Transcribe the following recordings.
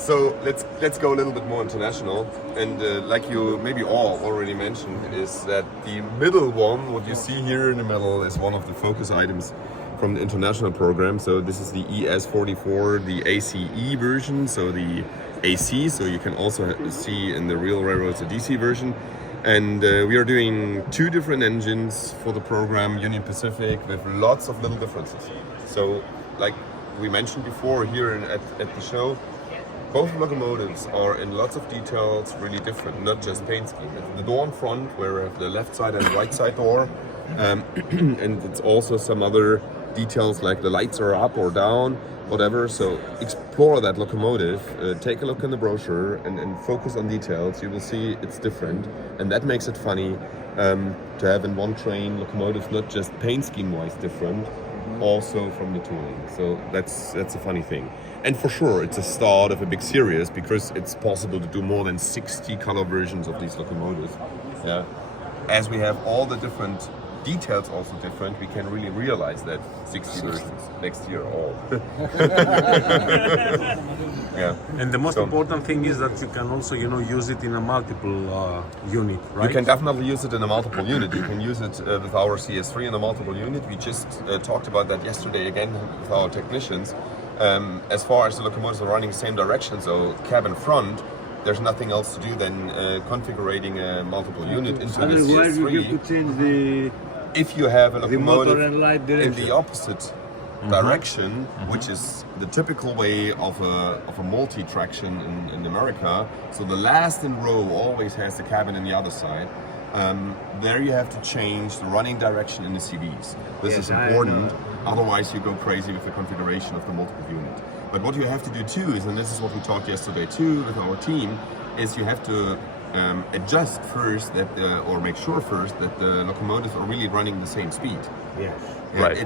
So let's go a little bit more international, and like you maybe all already mentioned, is that the middle one, what you see here in the middle, is one of the focus items from the international program. So this is the ES44, the ACE version, so the AC. So you can also see in the real railroads a DC version, and we are doing 2 different engines for the program, Union Pacific, with lots of little differences. So like we mentioned before here at the show, both locomotives are in lots of details really different, not just paint scheme. It's the door in front, where we have the left side and right side door, and it's also some other details like the lights are up or down, whatever. So explore that locomotive, take a look in the brochure and focus on details. You will see it's different, and that makes it funny to have in one train locomotives not just paint scheme wise different, also from the tooling. So that's a funny thing. And for sure it's a start of a big series, because it's possible to do more than 60 color versions of these locomotives. Yeah. As we have all the different details also different, we can really realize that 60 versions next year all. Yeah. And the most important thing is that you can also, use it in a multiple unit, right? You can definitely use it in a multiple unit. You can use it with our CS3 in a multiple unit. We just talked about that yesterday again with our technicians. As far as the locomotives are running the same direction, so cabin front, there's nothing else to do than configuring a multiple unit into the Otherwise, CS3. you could change If you have a the motor locomotive and light in direction. the opposite direction, which is the typical way of a multi-traction in America, so the last in row always has the cabin in the other side. There you have to change the running direction in the CDs. This is important, otherwise you go crazy with the configuration of the multiple unit. But what you have to do too is, and this is what we talked yesterday too with our team, is you have to adjust first that, or make sure first that the locomotives are really running the same speed. Yes. Right.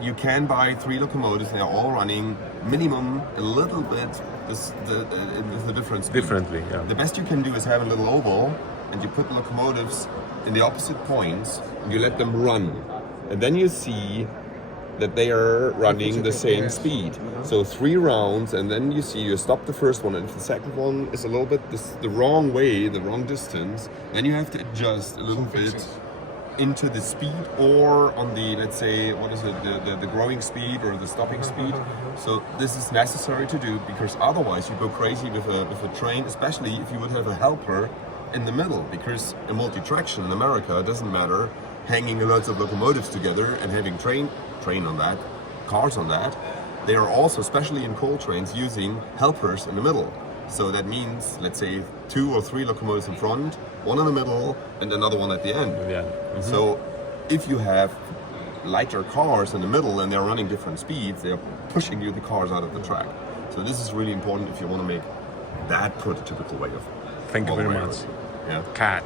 You can buy 3 locomotives, they are all running minimum a little bit with a different speed. Differently, yeah. The best you can do is have a little oval, and you put the locomotives in the opposite points, and you let them run. And then you see that they are running the same speed. So 3 rounds, and then you stop the first one, and if the second one is a little bit the wrong way, the wrong distance, then you have to adjust a little bit into the speed, or on the, let's say, what is it, the growing speed or the stopping speed. So this is necessary to do, because otherwise you go crazy with a train, especially if you would have a helper in the middle, because a multi-traction in America doesn't matter hanging lots of locomotives together and having train on that, cars on that. They are also, especially in coal trains, using helpers in the middle. So that means, let's say, 2 or 3 locomotives in front, 1 in the middle, and another one at the end. Yeah. So if you have lighter cars in the middle and they're running different speeds, they're pushing the cars out of the track. So this is really important if you want to make that prototypical way of. Thank you very much. Yeah. Cat.